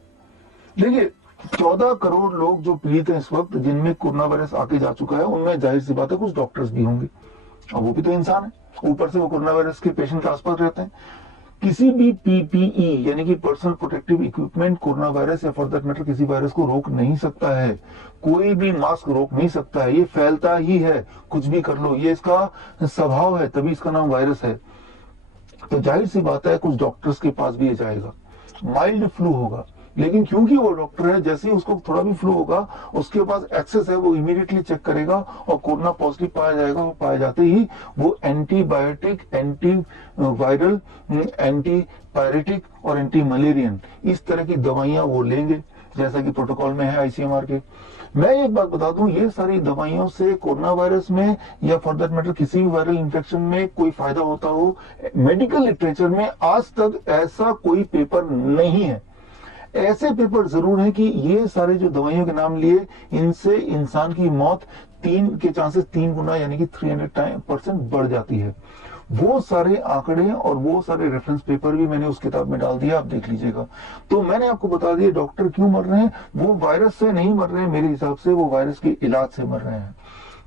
देखिए 14 करोड़ लोग जो पीड़ित हैं इस वक्त, जिनमें कोरोना वायरस आके जा चुका है, उनमें जाहिर सी बात है कुछ डॉक्टर्स भी होंगे और वो भी तो इंसान है। ऊपर से वो कोरोना वायरस के पेशेंट के आसपास रहते हैं। किसी भी पीपीई यानी कि personal protective equipment corona virus या फॉर दैट मैटर किसी वायरस को रोक नहीं सकता है। कोई भी मास्क रोक नहीं सकता है, ये फैलता ही है, कुछ भी कर लो, ये इसका स्वभाव है, तभी इसका नाम वायरस है। तो जाहिर सी बात है कुछ डॉक्टर्स के पास भी ये जाएगा। माइल्ड फ्लू होगा, लेकिन क्योंकि वो डॉक्टर है, जैसे ही उसको थोड़ा भी फ्लू होगा उसके पास एक्सेस है, वो इमीडिएटली चेक करेगा और कोरोना पॉजिटिव पाया जाएगा। और पाए जाते ही वो antibiotic, anti viral, anti pyretic और एंटी मलेरियन इस तरह की दवाइयां वो लेंगे, जैसा कि प्रोटोकॉल में है आईसीएमआर के। मैं एक बात बता दूं, ये सारी दवाइयों से कोरोना वायरस में या फॉर दैट मैटर किसी भी वायरल इन्फेक्शन में कोई फायदा होता हो, मेडिकल लिटरेचर में आज तक ऐसा कोई पेपर नहीं है। ऐसे पेपर जरूर हैं कि ये सारे जो दवाइयों के नाम लिए, इनसे इंसान की मौत 3 के चांसेस 3 गुना यानी कि 300% बढ़ जाती है। वो सारे आंकड़े और वो सारे रेफरेंस पेपर भी मैंने उस किताब में डाल दिया, आप देख लीजिएगा। तो मैंने आपको बता दिया डॉक्टर क्यों मर रहे हैं। वो वायरस से नहीं मर रहे हैं, मेरे हिसाब से वो वायरस के इलाज से मर रहे हैं।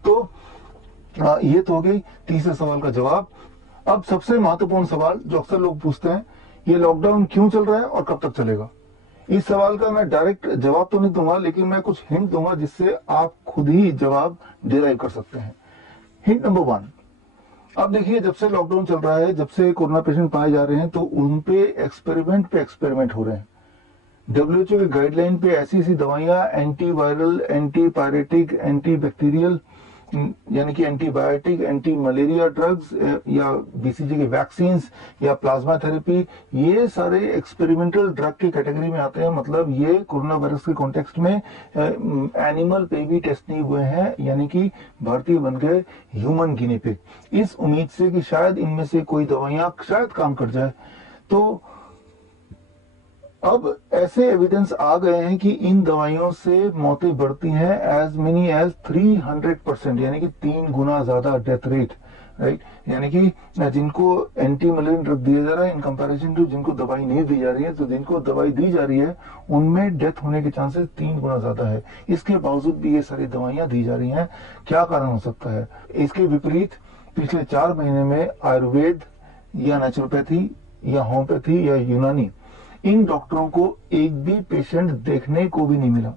तो ये तो हो गई तीसरे सवाल का जवाब। अब सबसे महत्वपूर्ण सवाल जो अक्सर लोग पूछते हैं, ये लॉकडाउन क्यों चल रहा है और कब तक चलेगा। इस सवाल का मैं डायरेक्ट जवाब तो नहीं दूंगा, लेकिन मैं कुछ हिंट दूंगा जिससे आप खुद ही जवाब डिराइव कर सकते हैं। हिंट नंबर 1, अब देखिए जब से लॉकडाउन चल रहा है, जब से कोरोना पेशेंट पाए जा रहे हैं, तो उन पे एक्सपेरिमेंट हो रहे हैं। WHO की गाइडलाइन पे ऐसी ऐसी दवाइयां, anti viral, anti pyretic, anti bacterial यानी कि एंटीबायोटिक, एंटी मलेरिया ड्रग्स या BCG के वैक्सीन या प्लाज्मा थेरेपी, ये सारे एक्सपेरिमेंटल ड्रग की कैटेगरी में आते हैं। मतलब ये कोरोना वायरस के कॉन्टेक्स्ट में एनिमल पे भी टेस्ट नहीं हुए हैं, यानी कि भारतीय बन गए ह्यूमन गिनी पिग, इस उम्मीद से कि शायद इनमें से कोई दवाइयां शायद काम कर जाए। तो अब ऐसे एविडेंस आ गए हैं कि इन दवाइयों से मौतें बढ़ती हैं एज मेनी एज 300%, यानी कि 3 गुना ज्यादा डेथ रेट, राइट। यानी कि जिनको एंटी मलेरियन ड्रग दिया जा रहा है इन कंपैरिजन टू जिनको दवाई नहीं दी जा रही है, तो जिनको दवाई दी जा रही है उनमें डेथ होने के चांसेस 3 गुना ज्यादा है। इसके बावजूद भी ये सारी दवाइयां दी जा रही हैं। क्या कारण हो सकता है? इसके विपरीत पिछले 4 महीने में आयुर्वेद या नेचुरोपैथी या होम्योपैथी या यूनानी, इन डॉक्टरों को एक भी पेशेंट देखने को भी नहीं मिला।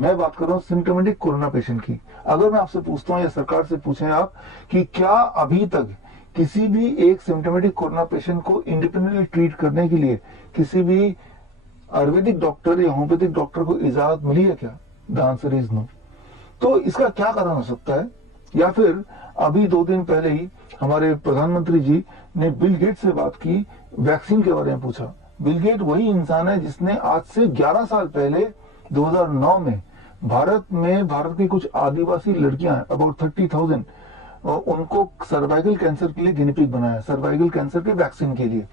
मैं बात कर रहा हूं सिम्टोमेटिक कोरोना पेशेंट की। अगर मैं आपसे पूछता हूं या सरकार से पूछें आप कि क्या अभी तक किसी भी एक सिम्टोमेटिक कोरोना पेशेंट को इंडिपेंडेंटली ट्रीट करने के लिए किसी भी आयुर्वेदिक डॉक्टर या होम्योपैथिक डॉक्टर को इजाजत मिली है क्या? The answer is no. तो इसका क्या कारण हो सकता है? या फिर अभी 2 दिन पहले ही हमारे प्रधानमंत्री जी ने बिल गेट से बात की, वैक्सीन के बारे में पूछा। बिल गेट वही इंसान है जिसने आज से 11 साल पहले 2009 में भारत की कुछ आदिवासी लड़कियां अबाउट 30,000 उनको सर्वाइकल कैंसर के लिए गिनी पिग बनाया, सर्वाइकल कैंसर के वैक्सीन के लिए।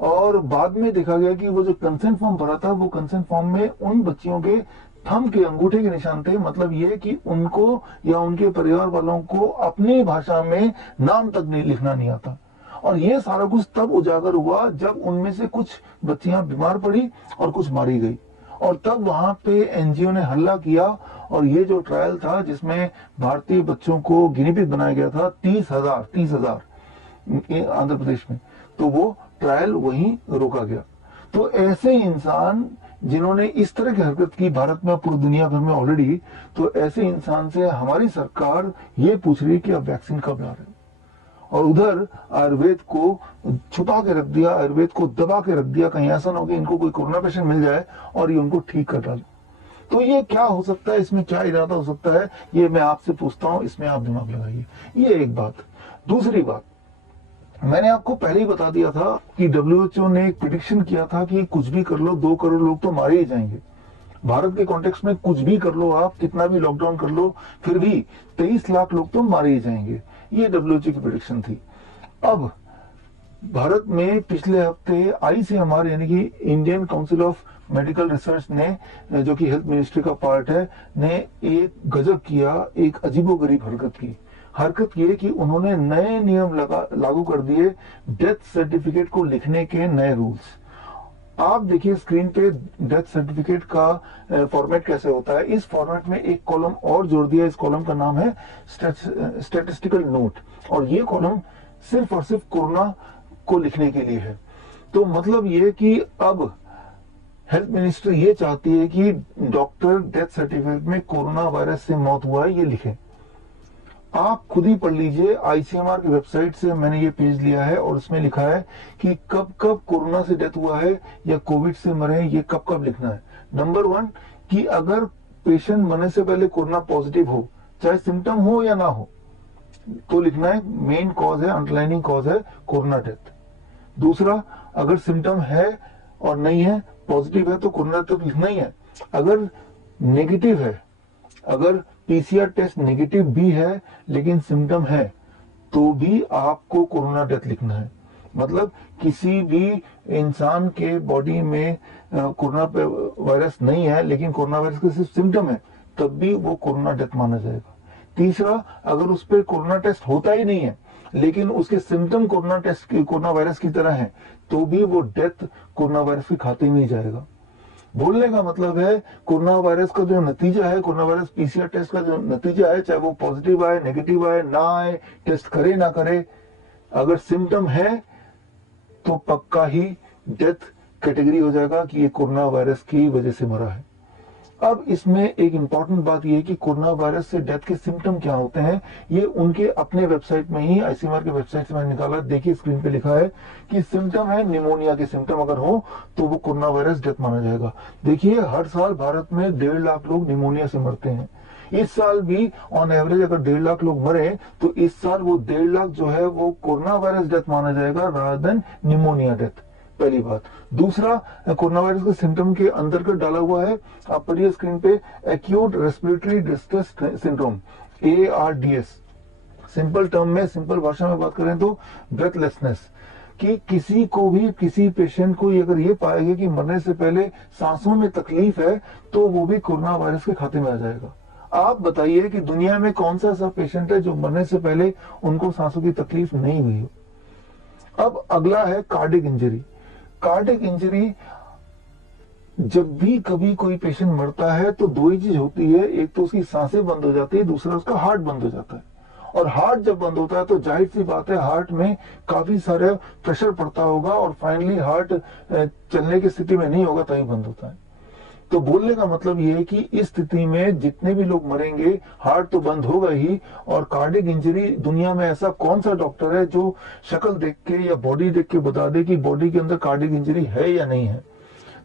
और बाद में देखा गया कि वो जो कंसेंट फॉर्म भरा था, वो कंसेंट फॉर्म में उन बच्चियों के थंब के अंगूठे के निशान थे। मतलब ये कि उनको या उनके परिवार वालों को अपनी भाषा में नाम तक नहीं लिखना नहीं आता। और ये सारा कुछ तब उजागर हुआ जब उनमें से कुछ बच्चियां बीमार पड़ी और कुछ मारी गई, और तब वहां पे एनजीओ ने हल्ला किया। और ये जो ट्रायल था जिसमें भारतीय बच्चों को गिनी पिग बनाया गया था, 30,000 आंध्र प्रदेश में, तो वो ट्रायल वहीं रोका गया। तो ऐसे इंसान जिन्होंने इस तरह की हरकत की भारत में, पूरी दुनिया भर में ऑलरेडी, तो ऐसे इंसान से हमारी सरकार ये पूछ रही है कि अब वैक्सीन कब ला रहे हो। और उधर आयुर्वेद को छुपा के रख दिया, आयुर्वेद को दबा के रख दिया, कहीं ऐसा ना हो कि इनको कोई कोरोना पेशेंट मिल जाए और ये उनको ठीक कर डाले। तो ये क्या हो सकता है, इसमें क्या इरादा हो सकता है, ये मैं आपसे पूछता हूं, इसमें आप दिमाग लगाइए। ये एक बात। दूसरी बात, मैंने आपको पहले ही बता दिया था कि WHO ने एक प्रिडिक्शन किया था कि कुछ भी कर लो 2 करोड़ लोग तो मारे ही जाएंगे। भारत के कॉन्टेक्स्ट में कुछ भी कर लो आप, कितना भी लॉकडाउन कर लो, फिर भी 23 लाख लोग तो मारे ही जाएंगे। ये WHO की प्रिडिक्शन थी। अब भारत में पिछले हफ्ते ICMR यानी कि Indian council of medical research ने, जो कि हेल्थ मिनिस्ट्री का पार्ट है, ने एक गजब किया, एक अजीबोगरीब हरकत ये कि उन्होंने नए नियम लागू कर दिए, डेथ सर्टिफिकेट को लिखने के नए रूल्स। आप देखिए स्क्रीन पे डेथ सर्टिफिकेट का फॉर्मेट कैसे होता है। इस फॉर्मेट में एक कॉलम और जोड़ दिया, इस कॉलम का नाम है स्टैटिस्टिकल नोट, और ये कॉलम सिर्फ और सिर्फ कोरोना को लिखने के लिए है। तो मतलब ये कि अब हेल्थ मिनिस्ट्री ये चाहती है कि डॉक्टर डेथ सर्टिफिकेट में कोरोना वायरस से मौत हुआ है ये लिखे। आप खुद ही पढ़ लीजिए, ICMR की वेबसाइट से मैंने ये पेज लिया है और उसमें लिखा है कि कब कब कोरोना से डेथ हुआ है या कोविड से मरे, ये कब कब लिखना है। नंबर 1 कि अगर पेशेंट मरने से पहले कोरोना पॉजिटिव हो, चाहे सिम्टम हो या ना हो, तो लिखना है मेन कॉज है, अंडरलाइनिंग कॉज है कोरोना डेथ। दूसरा, अगर सिम्टम है और नहीं है, पॉजिटिव है, तो कोरोना डेथ लिखना ही है। अगर नेगेटिव है, अगर PCR टेस्ट नेगेटिव भी है लेकिन सिम्टम है, तो भी आपको कोरोना डेथ लिखना है। मतलब किसी भी इंसान के बॉडी में कोरोना वायरस नहीं है लेकिन कोरोना वायरस के सिर्फ सिम्टम है, तब भी वो कोरोना डेथ माना जाएगा। तीसरा, अगर उस पर कोरोना टेस्ट होता ही नहीं है लेकिन उसके सिम्टम कोरोना वायरस की तरह है, तो भी वो डेथ कोरोना वायरस के खाते में ही जाएगा। बोलने का मतलब है कोरोना वायरस का जो नतीजा है, कोरोना वायरस PCR टेस्ट का जो नतीजा है, चाहे वो पॉजिटिव आए, नेगेटिव आए, ना आए, टेस्ट करे ना करे, अगर सिम्टम है तो पक्का ही डेथ कैटेगरी हो जाएगा कि ये कोरोना वायरस की वजह से मरा है। अब इसमें एक इंपॉर्टेंट बात यह है कि कोरोना वायरस से डेथ के सिम्टम क्या होते हैं, ये उनके अपने वेबसाइट में ही, ICMR के वेबसाइट से मैंने निकाला। देखिए स्क्रीन पे लिखा है कि सिम्टम है निमोनिया के सिम्टम अगर हो तो वो कोरोना वायरस डेथ माना जाएगा। देखिए हर साल भारत में 1.5 लाख लोग निमोनिया से मरते हैं। इस साल भी ऑन एवरेज अगर 1.5 लाख लोग मरे तो इस साल वो 1.5 लाख जो है वो कोरोना वायरस डेथ माना जाएगा रादर देन निमोनिया डेथ। पहली बात। दूसरा, कोरोना वायरस के सिम्टम के अंदर का डाला हुआ है, आप पढ़िए स्क्रीन पे, acute respiratory distress syndrome, ARDS। Simple term में, सिंपल भाषा में बात करें तो ब्रेथलेसनेस, कि किसी को भी, किसी पेशेंट को अगर ये पाएगा कि मरने से पहले सांसों में तकलीफ है, तो वो भी कोरोना वायरस के खाते में आ जाएगा। आप बताइए कि दुनिया में कौन सा ऐसा पेशेंट है जो मरने से पहले उनको सांसों की तकलीफ नहीं हुई हो। अब अगला है कार्डिक इंजरी। कार्डिक इंजरी, जब भी कभी कोई पेशेंट मरता है तो 2 ही चीज होती है, एक तो उसकी सांसें बंद हो जाती है, दूसरा उसका हार्ट बंद हो जाता है। और हार्ट जब बंद होता है तो जाहिर सी बात है हार्ट में काफी सारे प्रेशर पड़ता होगा और फाइनली हार्ट चलने की स्थिति में नहीं होगा, तभी बंद होता है। तो बोलने का मतलब ये है कि इस स्थिति में जितने भी लोग मरेंगे, हार्ट तो बंद होगा ही। और कार्डिक इंजरी, दुनिया में ऐसा कौन सा डॉक्टर है जो शक्ल देख के या बॉडी देख के बता दे कि बॉडी के अंदर कार्डिक इंजरी है या नहीं है।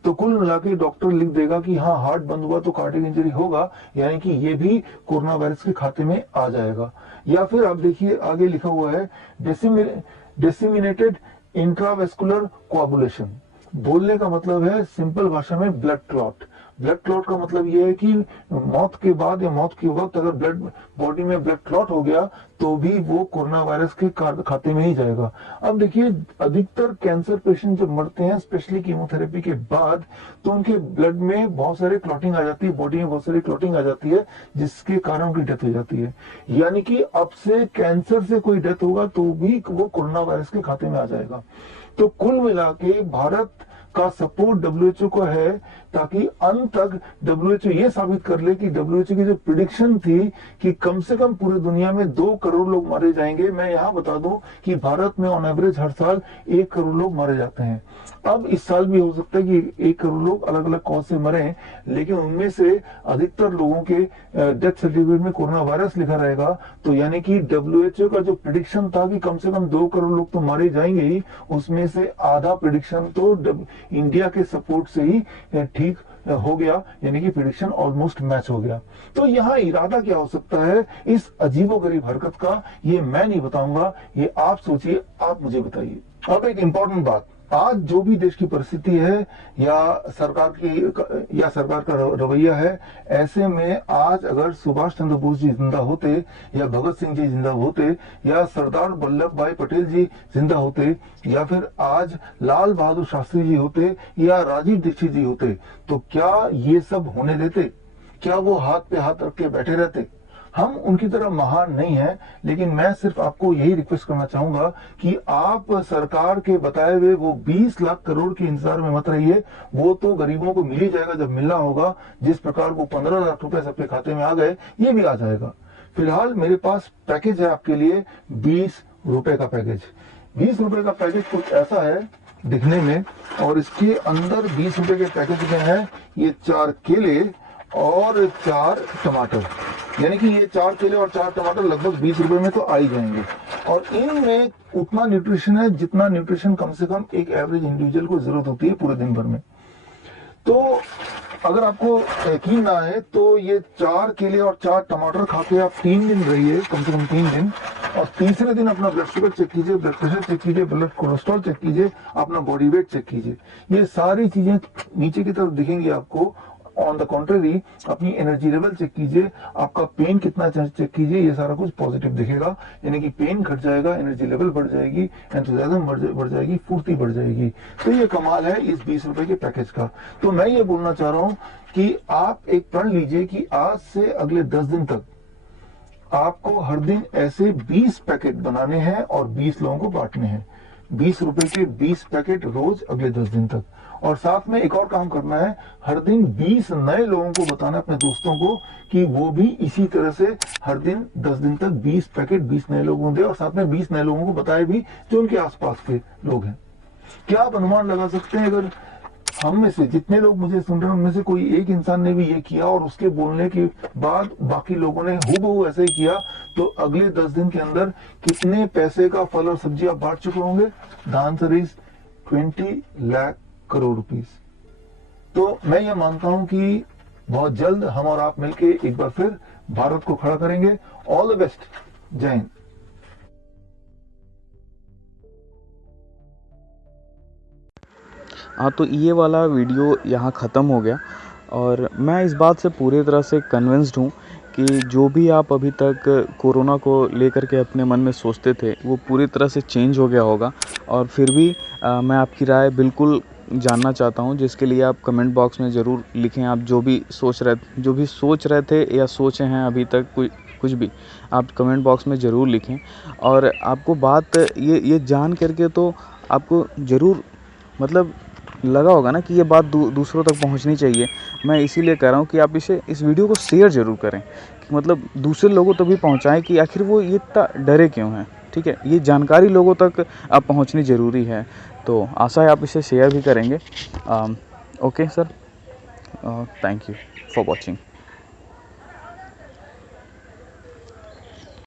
तो कुल मिला के डॉक्टर लिख देगा कि हाँ हार्ट बंद हुआ तो कार्डिक इंजरी होगा, यानी कि ये भी कोरोना वायरस के खाते में आ जाएगा। या फिर आप देखिए आगे लिखा हुआ है डिसेमिनेटेड इंट्रावेस्कुलर कोआगुलेशन। बोलने का मतलब है सिंपल भाषा में ब्लड क्लॉट। ब्लड क्लॉट का मतलब यह है कि मौत के बाद या मौत के वक्त अगर ब्लड बॉडी में ब्लड क्लॉट हो गया तो भी वो कोरोना वायरस के खाते में ही जाएगा। अब देखिए अधिकतर कैंसर पेशेंट जब मरते हैं स्पेशली कीमोथेरेपी के बाद, तो उनके ब्लड में बहुत सारे क्लॉटिंग आ जाती है, बॉडी में बहुत सारी क्लॉटिंग आ जाती है, जिसके कारण उनकी डेथ हो जाती है। यानी कि अब से कैंसर से कोई डेथ होगा तो भी वो कोरोना वायरस के खाते में आ जाएगा। तो कुल मिला के भारत का सपोर्ट डब्ल्यूएचओ को है, ताकि अंत तक डब्ल्यूएचओ ये साबित कर ले कि डब्ल्यूएचओ की जो प्रिडिक्शन थी कि कम से कम पूरी दुनिया में 2 करोड़ लोग मारे जाएंगे, मैं यहां बता दूं कि भारत में ऑन एवरेज हर साल 1 करोड़ लोग मारे जाते हैं। अब इस साल भी हो सकता है कि 1 करोड़ लोग अलग अलग कॉज से मरे, लेकिन उनमें से अधिकतर लोगों के डेथ सर्टिफिकेट में कोरोना वायरस लिखा रहेगा। तो यानी कि डब्ल्यूएचओ का जो प्रिडिक्शन था कि कम से कम 2 करोड़ लोग तो मारे जाएंगे ही, उसमें से आधा प्रिडिक्शन तो इंडिया के सपोर्ट से ही ठीक हो गया, यानी कि प्रिडिक्शन ऑलमोस्ट मैच हो गया। तो यहाँ इरादा क्या हो सकता है इस अजीबोगरीब हरकत का, ये मैं नहीं बताऊंगा, ये आप सोचिए, आप मुझे बताइए। अब एक इंपॉर्टेंट बात, आज जो भी देश की परिस्थिति है या सरकार का रवैया है, ऐसे में आज अगर सुभाष चंद्र बोस जी जिंदा होते या भगत सिंह जी जिंदा होते या सरदार वल्लभ भाई पटेल जी जिंदा होते या फिर आज लाल बहादुर शास्त्री जी होते या राजीव दीक्षित जी होते, तो क्या ये सब होने देते? क्या वो हाथ पे हाथ रख के बैठे रहते? हम उनकी तरह महान नहीं है, लेकिन मैं सिर्फ आपको यही रिक्वेस्ट करना चाहूंगा कि आप सरकार के बताए हुए वो 20 लाख करोड़ के इंतजार में मत रहिए। वो तो गरीबों को मिल ही जाएगा जब मिलना होगा। जिस प्रकार वो 15 लाख रुपए सबके खाते में आ गए, ये भी आ जाएगा। फिलहाल मेरे पास पैकेज है आपके लिए, 20 रुपए का पैकेज। 20 रुपए का पैकेज कुछ ऐसा है दिखने में, और इसके अंदर 20 रुपए के पैकेज में है ये 4 केले और 4 टमाटर, यानी कि ये 4 केले और 4 टमाटर लगभग 20 रुपए में तो आ ही जाएंगे। और इनमें उतना न्यूट्रिशन है जितना न्यूट्रिशन कम से कम एक एवरेज इंडिविजुअल को जरूरत होती है पूरे दिन भर में। तो अगर आपको यकीन ना है तो ये 4 केले और 4 टमाटर खा के आप 3 दिन रहिए, कम से कम 3 दिन, और तीसरे दिन अपना ब्लड शुगर चेक कीजिए, ब्लड प्रेशर चेक कीजिए, ब्लड कोलेस्ट्रॉल चेक कीजिए, अपना बॉडी वेट चेक कीजिए। ये सारी चीजें नीचे की तरफ दिखेंगी आपको। ऑन द कॉन्ट्ररी अपनी एनर्जी लेवल चेक कीजिए, आपका पेन कितना चेक कीजिए, ये सारा कुछ पॉजिटिव दिखेगा, यानी कि पेन घट जाएगा, एनर्जी लेवल बढ़ जाएगी, एंथुसियाज्म बढ़ जाएगी, फुर्ती बढ़ जाएगी। तो ये कमाल है इस 20 रुपए के पैकेज का। तो मैं ये बोलना चाह रहा हूं कि आप एक प्रण लीजिए कि आज से अगले 10 दिन तक आपको हर दिन ऐसे 20 पैकेट बनाने हैं और 20 लोगों को बांटने हैं। 20 रुपए के 20 पैकेट रोज अगले 10 दिन तक। और साथ में एक और काम करना है, हर दिन 20 नए लोगों को बताना है, अपने दोस्तों को, कि वो भी इसी तरह से हर दिन 10 दिन तक 20 पैकेट 20 नए लोगों को दे, और साथ में 20 नए लोगों को बताए भी जो उनके आसपास के लोग हैं। क्या आप अनुमान लगा सकते हैं, अगर हम में से जितने लोग मुझे सुन रहे हैं उनमें से कोई एक इंसान ने भी ये किया और उसके बोलने के बाद बाकी लोगों ने हूबहू ऐसे ही किया, तो अगले 10 दिन के अंदर कितने पैसे का फल और सब्जी आप बांट चुके होंगे? The answer is 20 lakh crore rupees. तो मैं ये मानता हूं कि बहुत जल्द हम और आप मिलके एक बार फिर भारत को खड़ा करेंगे। All the best. जय हिंद। हाँ, तो ये वाला वीडियो यहाँ ख़त्म हो गया, और मैं इस बात से पूरी तरह से कन्विंस्ड हूँ कि जो भी आप अभी तक कोरोना को लेकर के अपने मन में सोचते थे, वो पूरी तरह से चेंज हो गया होगा। और फिर भी मैं आपकी राय बिल्कुल जानना चाहता हूँ, जिसके लिए आप कमेंट बॉक्स में ज़रूर लिखें। आप जो भी सोच रहे थे या सोचे हैं अभी तक, कुछ भी आप कमेंट बॉक्स में ज़रूर लिखें। और आपको बात ये जान करके तो आपको ज़रूर मतलब लगा होगा ना कि ये बात दूसरों तक पहुंचनी चाहिए। मैं इसीलिए कह रहा हूँ कि आप इस वीडियो को शेयर ज़रूर करें, कि मतलब दूसरे लोगों तक भी पहुंचाएं कि आखिर वो ये इतना डरे क्यों हैं। ठीक है, ये जानकारी लोगों तक अब पहुंचनी ज़रूरी है। तो आशा है आप इसे शेयर भी करेंगे। Okay sir, thank you for watching.